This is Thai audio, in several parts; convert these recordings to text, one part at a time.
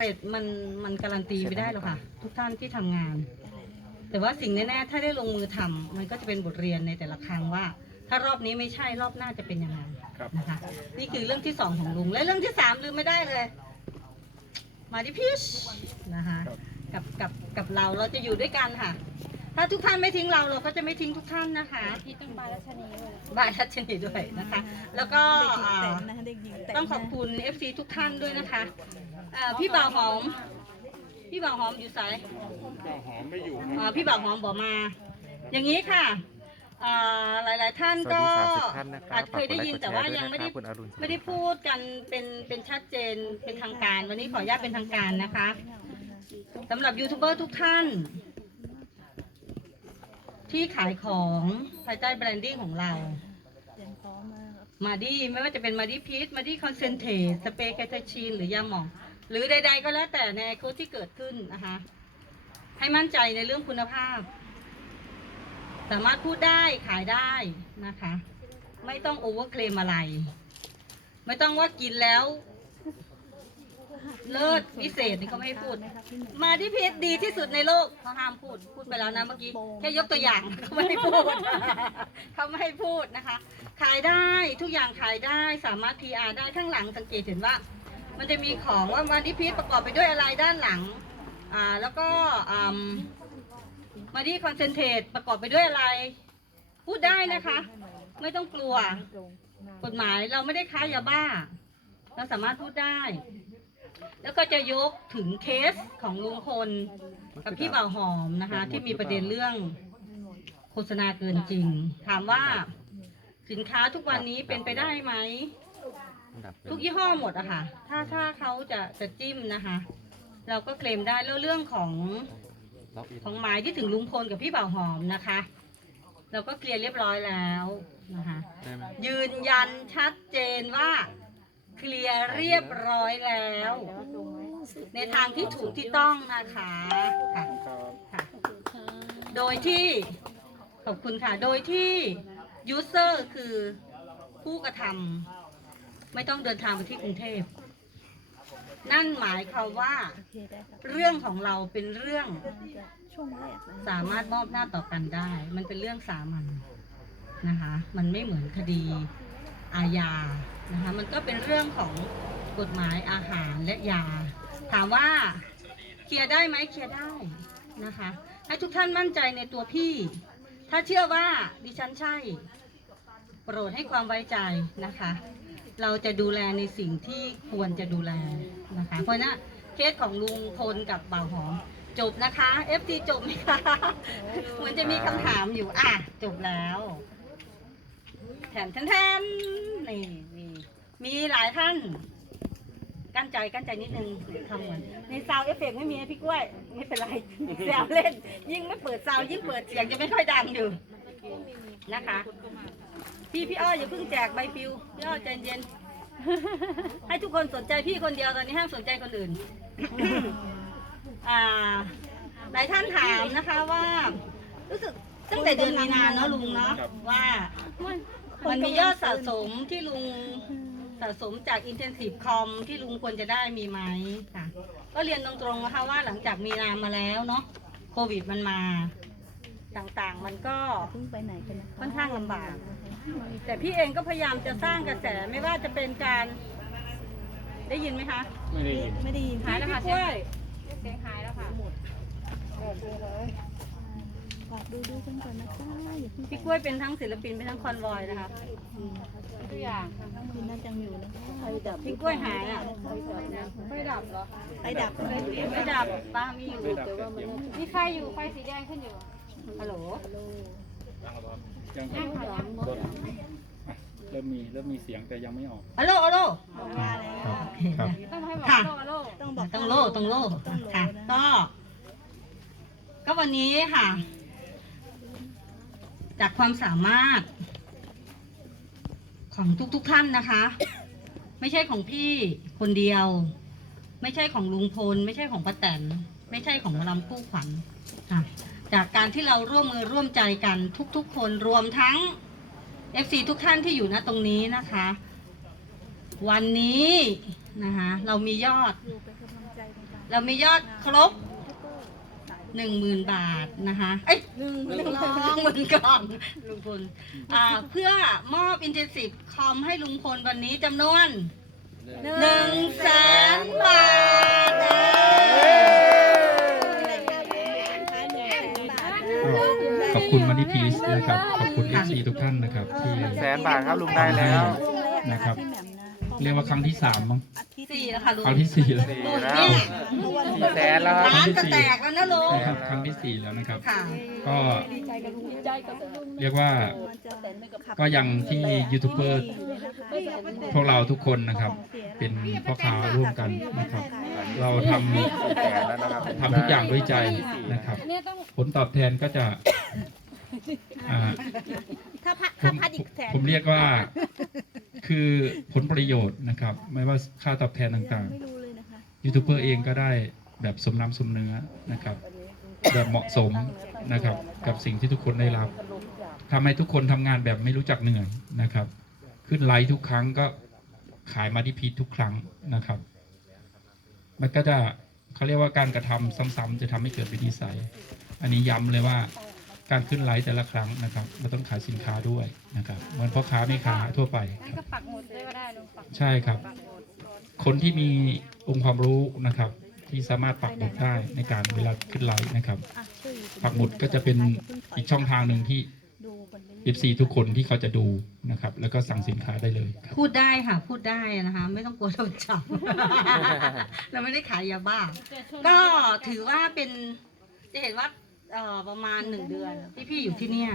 เรตมันมันการันตีไม่ได้หรอกค่ะ ทุกท่านที่ทำงาน แต่ว่าสิ่งแน่ๆถ้าได้ลงมือทำมันก็จะเป็นบทเรียนในแต่ละครั้งว่า ถ้ารอบนี้ไม่ใช่รอบหน้าจะเป็นยังไงครับนะคะนี่คือเรื่องที่สองของลุงและเรื่องที่สามลืมไม่ได้เลย มาดิพิชนะคะครับกับกับกับเราเราจะอยู่ด้วยกันค่ะ ถ้าทุกท่านไม่ทิ้งเราเราก็จะไม่ทิ้งทุกท่านนะคะพี่ต้องบายรัชนีเลยบายทัชนีด้วยนะคะ แล้วก็เด็กหญิงอ่าแตนนะคะเด็กหญิงแตนต้องขอบคุณ FC ทุกท่านด้วยนะคะ เอ่อพี่บ่าวหอม พี่บ่าวหอมอยู่สายก็หอมไม่อยู่คอ่ารับ พี่บ่าวหอมบอกมา อย่างนี้ค่ะอ่าหลาย ๆ ท่านสวัสก็ดี30ท่านนะครับอาจเคยได้ยินฝากกดไลค์แต่ว่ากดแชร์ยังไม่ได้ด้วยนะครับคุณอรุณไม่ได้พูดกันเป็นเป็นชัดเจนเป็นทางการ วันนี้ขออนุญาตเป็นทางการนะคะสำหรับยูทูบเบอร์ทุกท่าน ที่ขายของภายใต้แบรนดิ้งของเราเตรียมพร้อมมากครับมาดีไม่ว่าจะเป็นมาดีพีทมาดีคอนเซนเทรตสเปรย์แคทาชีนหรือยาหมอง หรือใด ๆ ก็แล้วแต่ในโค้ดที่เกิดขึ้นนะคะ ให้มั่นใจในเรื่องคุณภาพ สามารถพูดได้ขายได้นะคะ ไม่ต้องโอเวอร์เคลมอะไร ไม่ต้องว่ากินแล้วเลิศพิเศษนี่เขาไม่พูด มาที่พีทดีที่สุดในโลกเขาห้ามพูดพูดไปแล้วนะเมื่อกี้แค่ยกตัวอย่างเขาไม่พูดเขาไม่ให้พูดนะคะ ขายได้ทุกอย่างขายได้สามารถ PR ได้ข้างหลังสังเกตเห็นว่า มันจะมีของว่ามาที่พีทประกอบไปด้วยอะไรด้านหลัง อ่า แล้วก็อ่ามาที่คอนเซนเทรตประกอบไปด้วยอะไร พูดได้นะคะ ไม่ต้องกลัว กฎหมายเราไม่ได้ค้ายาบ้า เราสามารถพูดได้ แล้วก็จะยกถึงเคสของลุงพลกับพี่บ่าวหอมนะคะ ที่มีประเด็นเรื่องโฆษณาเกินจริง ถามว่าสินค้าทุกวันนี้เป็นไปได้ไหม ดับเลยทุกยี่ห้อหมดอะค่ะ ถ้าถ้าเขาจะจะจิ้มนะคะ เราก็เคลมได้แล้วเรื่องของล็อกอินของหมายที่ถึงลุงพลกับพี่บ่าวหอมนะคะ เราก็เคลียร์เรียบร้อยแล้วนะคะได้ไหมยืนยันชัดเจนว่าเคลียร์เรียบร้อยแล้ว ในทางที่ถูกที่ต้องนะคะค่ะครับค่ะโดยที่ขอบคุณค่ะ โดยที่ยูเซอร์คือผู้กระทำ ไม่ต้องเดินทางไปที่กรุงเทพ นั่นหมายความว่า เรื่องของเราเป็นเรื่องสามารถมอบหน้าต่อกันได้ มันเป็นเรื่องสามัญนะคะ มันไม่เหมือนคดีอาญานะคะ มันก็เป็นเรื่องของกฎหมายอาหารและยา ถามว่าเคลียร์ได้ไหมเคลียร์ได้นะคะ ให้ทุกท่านมั่นใจในตัวพี่ ถ้าเชื่อว่าดิฉันใช่ โปรดให้ความไว้ใจนะคะ เราจะดูแลในสิ่งที่ควรจะดูแลนะคะ เพราะฉะนั้เคสของลุงพลกับบ่าวหอมจบนะคะ FT จบไหมคะเหมือนจะมีคำถามอยู่อะจบแล้วแถมแทนนี่มีมีหลายท่าน กั้นใจกั้นใจนิดนึงทำเหมือนในซาวเอฟเฟกไม่มีนะพี่กล้วย ไม่เป็นไรแซวเล่น ยิ่งไม่เปิดซาวยิ่งเปิดเสียงจะไม่ค่อยดังอยู่นะคะ พี่พี่อ้ออย่าเพิ่งแจกใบปลิวพี่อ้อใจเย็น ให้ทุกคนสนใจพี่คนเดียวตอนนี้ห้ามสนใจคนอื่น อ่าหลายท่านถามนะคะว่า รู้สึกตั้งแต่เดือนมีนาเนาะลุงเนาะว่า มันมียอดสะสมที่ลุงสะสมจาก Intensive Com ที่ลุงควรจะได้มีไหมค่ะ ก็เรียนตรงๆนะคะว่าหลังจากมีนามาแล้วเนาะโควิดมันมา ต่างๆ มันก็เพิ่งไปไหนกันนะค่อนข้างลำบาก แต่พี่เองก็พยายามจะสร้างกระแสไม่ว่าจะเป็นการได้ยินไหมคะไม่ได้ยินไม่ได้ยินพี่พี่กล้วยเสียงหายแล้วค่ะ ฝากดูดูกันก่อนนะจ้าอย่าเพิ่งพี่กล้วยเป็นทั้งศิลปินเป็นทั้งคอนวอยนะคะทุกอย่างคุณน่าจังอยู่นะไฟดับพี่กล้วยหายอะไฟดับเหรอไฟดับไฟไม่ดับป้ามีอยู่ ไม่ดับแต่เสียง มีไฟอยู่ไฟสีแดงขึ้นอยู่ ฮัลโหลยังครับรถอะเริ่มมีเริ่มมีเสียงแต่ยังไม่ออก ฮัลโหลฮัลโหลมาแล้วโอเคครับต้องให้บอกค่ะโลโลต้องบอกต้องโล่ต้องโล่ค่ะ ก็ ก็วันนี้ค่ะ จากความสามารถ ของทุกๆท่านนะคะ ไม่ใช่ของพี่คนเดียว ไม่ใช่ของลุงพล ไม่ใช่ของป้าแตน ไม่ใช่ของหมอลำคู่ขวัญค่ะ จากการที่เราร่วมมือร่วมใจกันทุกๆ คนรวมทั้ง FC ทุกท่านที่อยู่ณตรงนี้นะคะ วันนี้นะคะเรามียอดอยู่เป็นกำลังใจกันเรามียอดครบหนึ่งหมื่นบาทนะคะเอ้ยหนึ่งหมื่นกล่องหมื่นกล่องลุงพลอ่าเพื่อมอบ intensive คอมให้ลุงพลวันนี้จำนวนหนึ่งแสนบาท อบคุณมานิพีสนะครับ ขอบคุณเอฟซีทุกท่านนะครับ ที่แสนบาทครับลุงได้แล้ว นะครับ เรียกว่าครั้งที่สามมั้งสี่แล้วค่ะลุงครั้งที่สี่แล้วสี่ลุงแล้วเนี่ยสี่แสนแล้วครับ ร้านจะแตกแล้วนะลุง นะครับครั้งที่สี่แล้วนะครับ ค่ะ ก็ เรียกว่าก็ยังที่ยูทูบเบอร์พวกเราทุกคนนะครับ เป็นพ่อค้าร่วมกันนะครับ เราทำสี่แสนะครับทำทุกอย่างด้วยใจนะครับ ผลตอบแทนก็จะถ้าพัดผถ้ามพัดอีกแสนผมเรียกว่าคือผลประโยชน์นะครับ ไม่ว่าค่าตอบแทนต่างๆยูทูบเบอร์เองก็ได้แบบสมน้ำสมเนื้อนะครับ แบบเหมาะสมนะครับ กับสิ่งที่ทุกคนได้รับทำให้ทุกคนทำงานแบบไม่รู้จักเหนื่อยนะครับ ขึ้นไลฟ์ทุกครั้งก็ขายมาที่พีททุกครั้งนะครับ มันก็จะเขาเรียกว่าการกระทำซ้ำๆจะทำให้เกิดเป็นนิสัย อันนี้ย้ำเลยว่าการขึ้นไลฟ์แต่ละครั้งนะครับเราต้องขายสินค้าด้วยนะครับเหมือนพ่อค้าแม่ค้าทั่วไปครับก็ปักหมุดด้วยก็ได้ลุงปักใช่ครับ คนที่มีองค์ความรู้นะครับ ที่สามารถปักหมุดได้ในการเวลาขึ้นไลฟ์นะครับอะช่วยปักหมุดก็จะเป็นอีกช่องทางหนึ่งที่ดูกันเรื่อย FC ทุกคนที่เขาจะดูนะครับ แล้วก็สั่งสินค้าได้เลยครับ พูดได้ค่ะ พูดได้นะคะ ไม่ต้องกลัวโดนจับ เราไม่ได้ขายยาบ้า ก็ถือว่าเป็นจะเห็นว่าเอ่อประมาณหนึ่งเดือนที่พี่อยู่ที่เนี่ย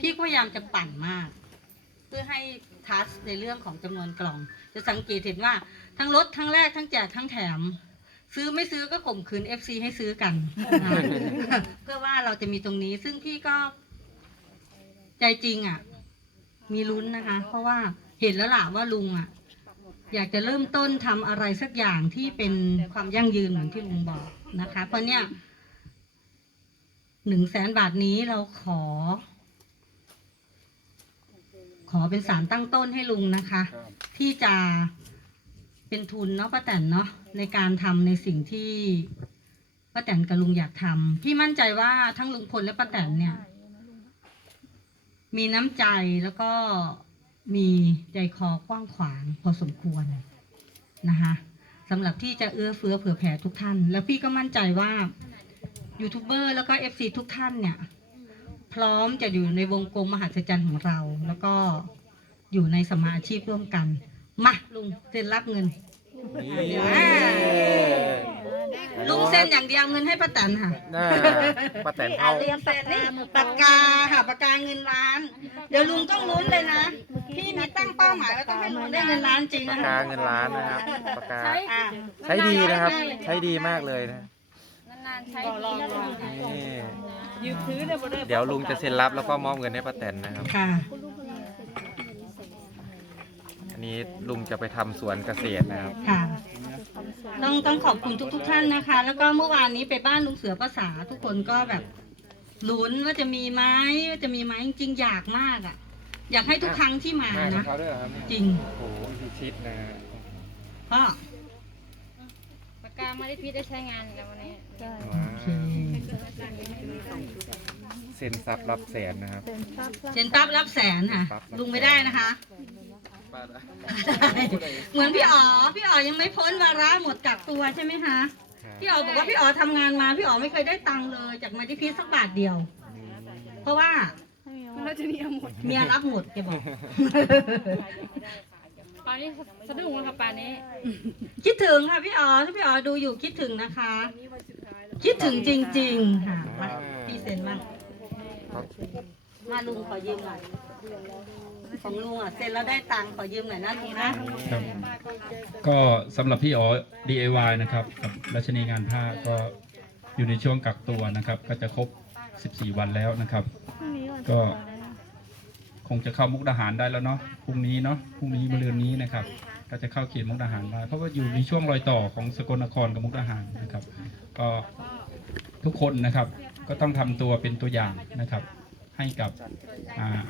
พี่ก็พยายามจะปั่นมาก เพื่อให้ทัชในเรื่องของจำนวนกล่อง จะสังเกตเห็นว่าทั้งลดทั้งแรกทั้งแจกทั้งแถม ซื้อไม่ซื้อก็ข่มขืน FC ให้ซื้อกันนะคะเพื่อว่าเราจะมีตรงนี้ ซึ่งพี่ก็ ใจจริงอะ มีลุ้นนะคะ เพราะว่าเห็นแล้วล่ะว่าลุงอะ อยากจะเริ่มต้นทำอะไรสักอย่างที่เป็นความยั่งยืนเหมือนที่ลุงบอกนะคะ เพราะเนี่ยหนึ่งแสนบาทนี้เราขอ ขอเป็นสารตั้งต้นให้ลุงนะคะครับที่จะ เป็นทุนเนาะป้าแตนเนาะในการทำในสิ่งที่ป้าแตนกับลุงอยากทำพี่มั่นใจว่าทั้งลุงพลและป้าแตนเนี่ย มีน้ำใจแล้วก็มีใจคอกว้างขวางพอสมควรนะคะสำหรับที่จะเอื้อเฟื้อเผื่อแผ่ทุกท่าน แล้วพี่ก็มั่นใจว่ายูทูบเบอร์แล้วก็เอฟซีทุกท่านเนี่ย พร้อมจะอยู่ในวงกลมมหัศจรรย์ของเรา แล้วก็อยู่ในสมมาอาชีพร่วมกัน มาลุงเซ็นรับเงินอ่าลุงเซ็นอย่างเดียวเงินให้ป้าแตนค่ะ น่าป้าแตนนี่เข้าอาเรียมเซ็นนี่ปากกาค่ะปากกาเงินล้าน เดี๋ยวลุงต้องลุ้นเลยนะ พี่มีตั้งเป้าหมายว่าต้องให้ลุงได้เงินล้านจริงนะปากกาคะเงินล้านนะครับปากกาอะใช้ดีนะครับ ใช้ดีมากเลยนะนานๆใช้ทีนะลุงนี่เดี๋ยวลุงจะเซ็นรับแล้วก็มอบเงินให้ป้าแตนนะครับ ค่ะอั นนี้ลุงจะไปทำสวนเกษตรนะครับ ค่ะ ต้องต้องขอบคุณทุกทุก ๆ ท่านนะคะ แล้วก็เมื่อวานนี้ไปบ้านลุงเสือภาษาทุกคนก็แบบลุ้นว่าจะมีไหมว่าจะมีไหมจริงๆอยากมากอะ อยากให้ทุกครั้งที่มามาของนะ เขาด้วยเหรอครับจริง โอ้โหพิชิตนะฮะเพราะปากกาไม่ได้พีได้ใช้งานแล้ววันนี้ว้าโอวเคเซ็นซับรับแสนนะครับ เซ็นปั๊บรับแสนค่ะปั๊บรับแสนลุงไม่ได้นะคะ เหมือนพี่อ๋อ พี่อ๋อยังไม่พ้นวาระหมดกักตัวใช่ไหมคะ พี่อ๋อบอกว่าพี่อ๋อทำงานมา พี่อ๋อไม่เคยได้ตังค์เลย จากมาที่พีสักบาทเดียว เพราะว่าเราจะมีหมดเมียรับหมดแกบอกตอนนี้สะดุ้งแล้วค่ะป่านนี้ คิดถึงค่ะพี่อ๋อถ้าพี่อ๋อดูอยู่คิดถึงนะคะ คิดถึงจริง ๆ ค่ะมาพี่เซ็นมากมาลุงขอยืมหน่อย ของลุงอะเซ็นแล้วได้ตังค์ขอยืมหน่อยนะลุงนะครับ ก็สำหรับพี่อ๋อ DIY นะครับกับรัชนีงานผ้าก็อยู่ในช่วงกักตัวนะครับ ก็จะครบ 14 วันแล้วนะครับก็ คงจะเข้ามุกดาหารได้แล้วเนาะพรุ่งนี้เนาะพรุ่งนี้มะรืนนี้นะครับ ก็จะเข้าเขตมุกดาหารได้เพราะว่าอยู่ในช่วงรอยต่อของสกลนครกับมุกดาหารนะครับ ก็ทุกคนนะครับ ก็ต้องทำตัวเป็นตัวอย่างนะครับ ให้กับอ่า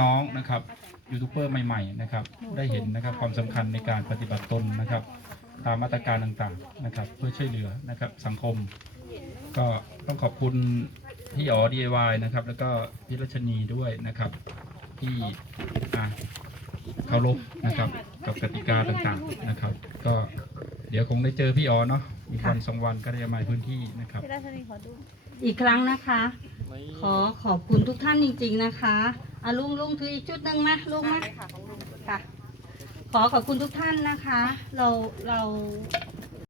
น้องๆนะครับยูทูบเบอร์ใหม่ๆนะครับได้เห็นนะครับความสำคัญในการปฏิบัติตนนะครับ ตามมาตรการต่างๆนะครับ เพื่อช่วยเหลือนะครับสังคม ก็ต้องขอบคุณพี่อ๋อ DIY นะครับ แล้วก็พี่รัชนีด้วยนะครับที่เคารพนะครับ กับกติกาต่างๆนะครับ ก็เดี๋ยวคงได้เจอพี่อ๋อเนาะอีกวันสองวันก็ได้มาพื้นที่นะครับพิรชนีขอดูอีกครั้งนะคะ ขอขอบคุณทุกท่านจริง ๆนะคะ อะลุงลุงถืออีกชุดหนึ่งมาลุงมาค่ะ ขอขอบคุณทุกท่านนะคะ เราเรา